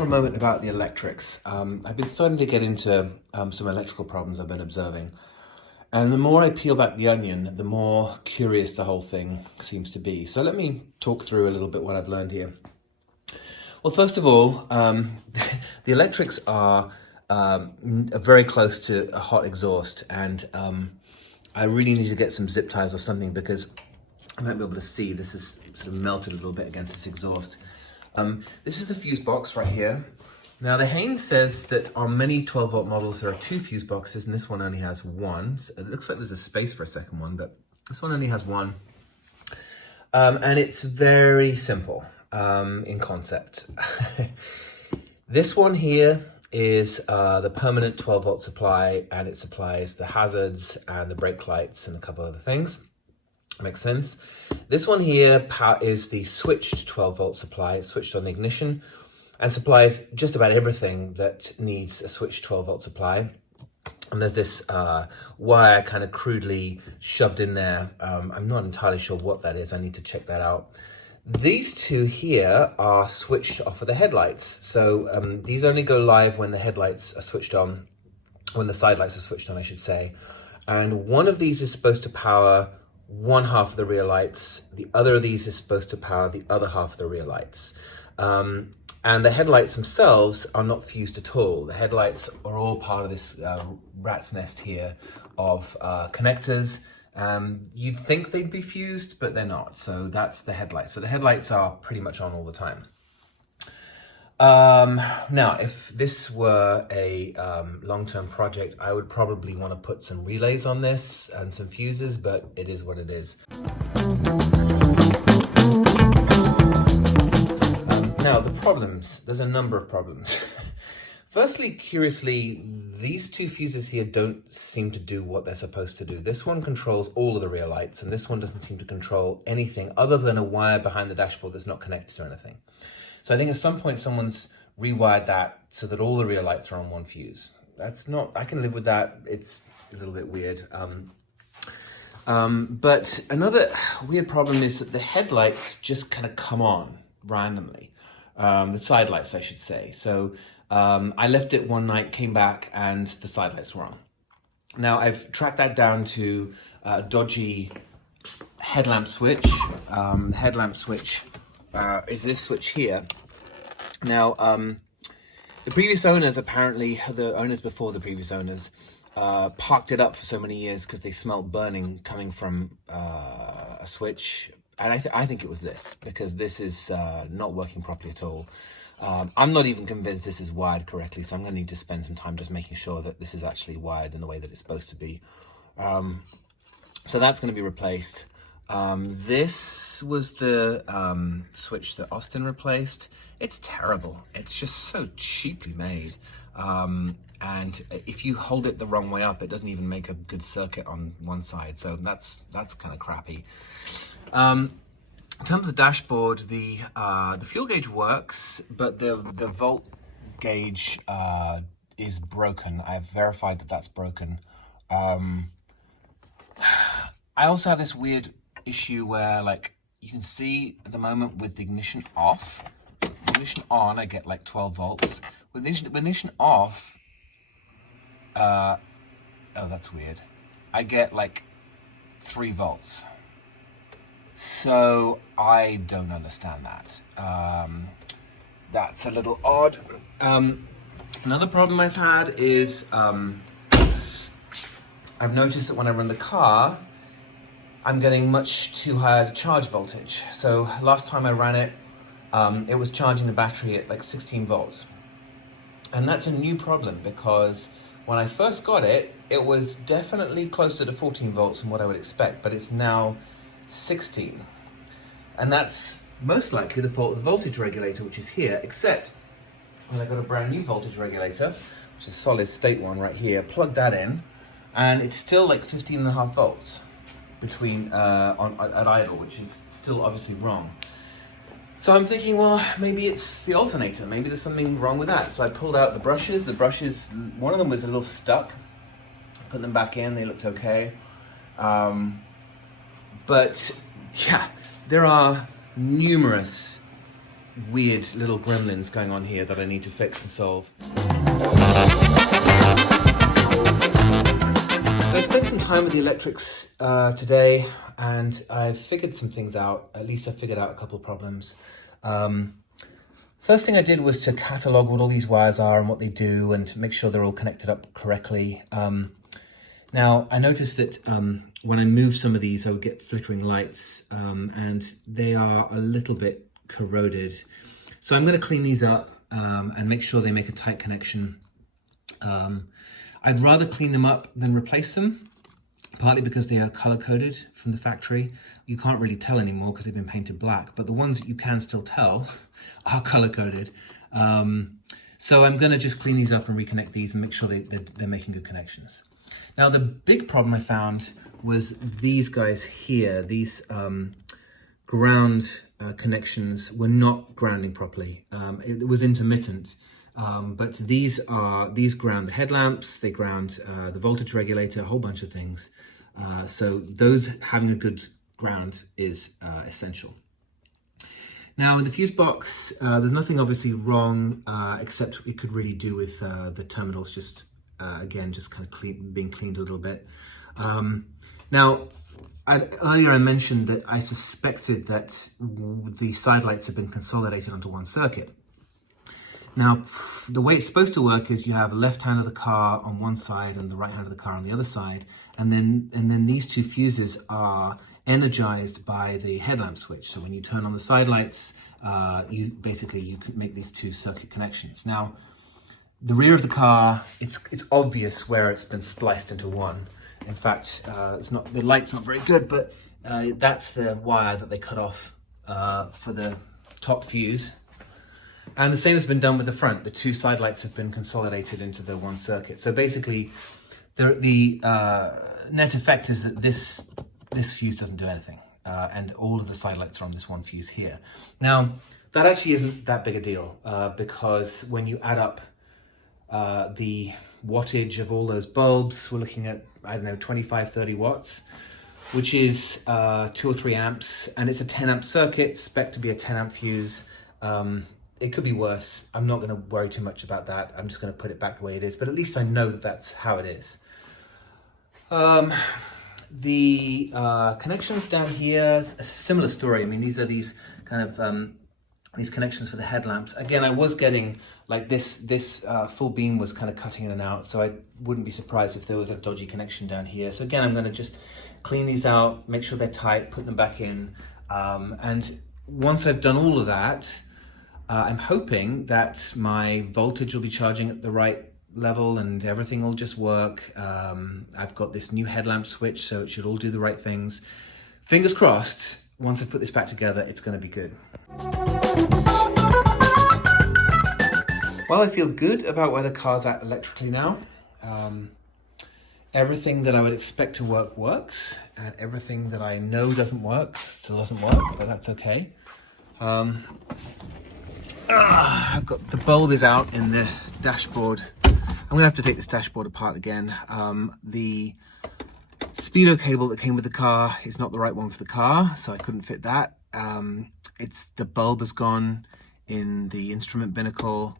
for a moment about the electrics. I've been starting to get into some electrical problems I've been observing. And the more I peel back the onion, the more curious the whole thing seems to be. So let me talk through a little bit what I've learned here. Well, first of all, the electrics are very close to a hot exhaust, and I really need to get some zip ties or something because I might be able to see this is sort of melted a little bit against this exhaust. This is the fuse box right here. Now the Haynes says that on many 12 volt models there are 2 fuse boxes and this one only has 1. So it looks like there's a space for a second one, but this one only has 1. And it's very simple in concept. This one here is the permanent 12 volt supply, and it supplies the hazards and the brake lights and a couple other things. Makes sense. This one here is the switched 12 volt supply. It's switched on ignition and supplies just about everything that needs a switched 12 volt supply. And there's this wire kind of crudely shoved in there. I'm not entirely sure what that is. I need to check that out. These two here are switched off of the headlights. So these only go live when the headlights are switched on, when the side lights are switched on, I should say. And one of these is supposed to power one half of the rear lights. The other of these is supposed to power the other half of the rear lights. And the headlights themselves are not fused at all. The headlights are all part of this rat's nest here of connectors. You'd think they'd be fused, but they're not. So that's the headlights. So the headlights are pretty much on all the time. Now, if this were a long-term project, I would probably want to put some relays on this and some fuses, but it is what it is. Now, the problems. There's a number of problems. Firstly, curiously, these 2 fuses here don't seem to do what they're supposed to do. This one controls all of the rear lights, and this one doesn't seem to control anything other than a wire behind the dashboard that's not connected to anything. So I think at some point someone's rewired that so that all the rear lights are on one fuse. That's not, I can live with that. It's a little bit weird. But another weird problem is that the headlights just kind of come on randomly. The side lights, I should say. So I left it one night, came back, and the side lights were on. Now I've tracked that down to a dodgy headlamp switch. The headlamp switch is this switch here. Now, the previous owners, apparently, the owners before the previous owners, parked it up for so many years because they smelled burning coming from a switch. And I think it was this, because this is not working properly at all. I'm not even convinced this is wired correctly, so I'm going to need to spend some time just making sure that this is actually wired in the way that it's supposed to be. So that's going to be replaced. This was the switch that Austin replaced. It's terrible. It's just so cheaply made. And if you hold it the wrong way up, it doesn't even make a good circuit on one side. So that's kind of crappy. In terms of the dashboard, the fuel gauge works, but the volt gauge is broken. I've verified that that's broken. I also have this weird issue where, like, you can see at the moment with the ignition off, ignition on, I get like 12 volts. With ignition off, oh, that's weird. I get like 3 volts. So I don't understand that. That's a little odd. Another problem I've had is I've noticed that when I run the car, I'm getting much too high a charge voltage. So last time I ran it, it was charging the battery at like 16 volts. And that's a new problem because when I first got it, it was definitely closer to 14 volts than what I would expect, but it's now 16. And that's most likely the fault of the voltage regulator, which is here, except when I got a brand new voltage regulator, which is a solid state one right here, plug that in, and it's still like 15.5 volts between at idle, which is still obviously wrong. So I'm thinking, well, maybe it's the alternator. Maybe there's something wrong with that. So I pulled out the brushes. The brushes, one of them was a little stuck. Put them back in, they looked okay. But yeah, there are numerous weird little gremlins going on here that I need to fix and solve. I spent some time with the electrics today, and I've figured some things out. At least I figured out a couple of problems. First thing I did was to catalog what all these wires are and what they do, and to make sure they're all connected up correctly. Now, I noticed that when I moved some of these, I would get flickering lights, and they are a little bit corroded. So I'm going to clean these up and make sure they make a tight connection. I'd rather clean them up than replace them, partly because they are color-coded from the factory. You can't really tell anymore because they've been painted black, but the ones that you can still tell are color-coded. So I'm going to just clean these up and reconnect these and make sure they're making good connections. Now, the big problem I found was these guys here. These ground connections were not grounding properly. It was intermittent. But these ground the headlamps, they ground the voltage regulator, a whole bunch of things. So those having a good ground is essential. Now in the fuse box, there's nothing obviously wrong, except it could really do with the terminals just, again, just kind of being cleaned a little bit. Now, earlier I mentioned that I suspected that the side lights have been consolidated onto one circuit. Now, the way it's supposed to work is you have the left hand of the car on one side and the right hand of the car on the other side, and then these two fuses are energized by the headlamp switch. So when you turn on the side lights, you can make these two circuit connections. Now, the rear of the car, it's obvious where it's been spliced into one. In fact, the light's not very good, but that's the wire that they cut off for the top fuse. And the same has been done with the front. The two side lights have been consolidated into the one circuit. So basically, the net effect is that this fuse doesn't do anything. And all of the side lights are on this one fuse here. Now, that actually isn't that big a deal because when you add up the wattage of all those bulbs, we're looking at, I don't know, 25, 30 watts, which is 2 or 3 amps. And it's a 10 amp circuit, spec to be a 10 amp fuse. It could be worse. I'm not going to worry too much about that. I'm just going to put it back the way it is, but at least I know that that's how it is. The connections down here, a similar story. I mean, these are these kind of these connections for the headlamps. Again, I was getting like this full beam was kind of cutting in and out, so I wouldn't be surprised if there was a dodgy connection down here. So again, I'm going to just clean these out, make sure they're tight, put them back in, and once I've done all of that, I'm hoping that my voltage will be charging at the right level and everything will just work. I've got this new headlamp switch, so it should all do the right things. Fingers crossed, once I put this back together, it's going to be good. Well, I feel good about where the car's at electrically now. Everything that I would expect to work works, and everything that I know doesn't work still doesn't work, but that's okay. I've got the bulb is out in the dashboard. I'm gonna have to take this dashboard apart again. The speedo cable that came with the car is not the right one for the car, so I couldn't fit that. The bulb has gone in the instrument binnacle.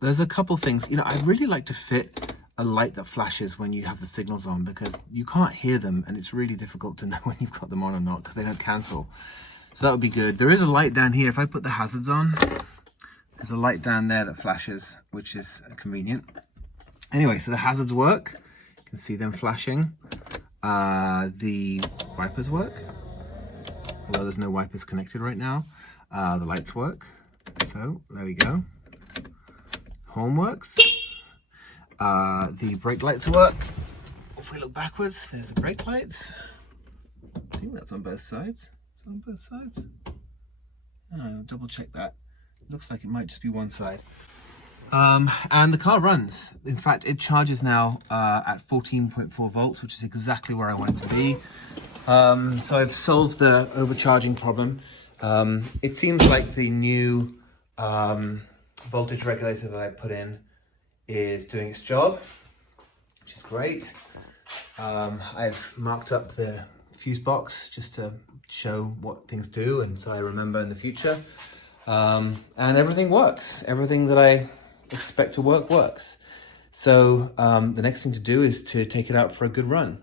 There's a couple things, I really like to fit a light that flashes when you have the signals on, because you can't hear them and it's really difficult to know when you've got them on or not because they don't cancel. So that would be good. There is a light down here. If I put the hazards on, there's a light down there that flashes, which is convenient. Anyway, so the hazards work. You can see them flashing. The wipers work, although there's no wipers connected right now. The lights work. So there we go. Horn works. The brake lights work. If we look backwards, there's the brake lights. I think that's on both sides. On both sides? I'll double check that. Looks like it might just be one side. And the car runs. In fact, it charges now at 14.4 volts, which is exactly where I want it to be. So I've solved the overcharging problem. It seems like the new voltage regulator that I put in is doing its job, which is great. I've marked up the fuse box just to show what things do, and so I remember in the future. and everything works. Everything that I expect to work works. So the next thing to do is to take it out for a good run.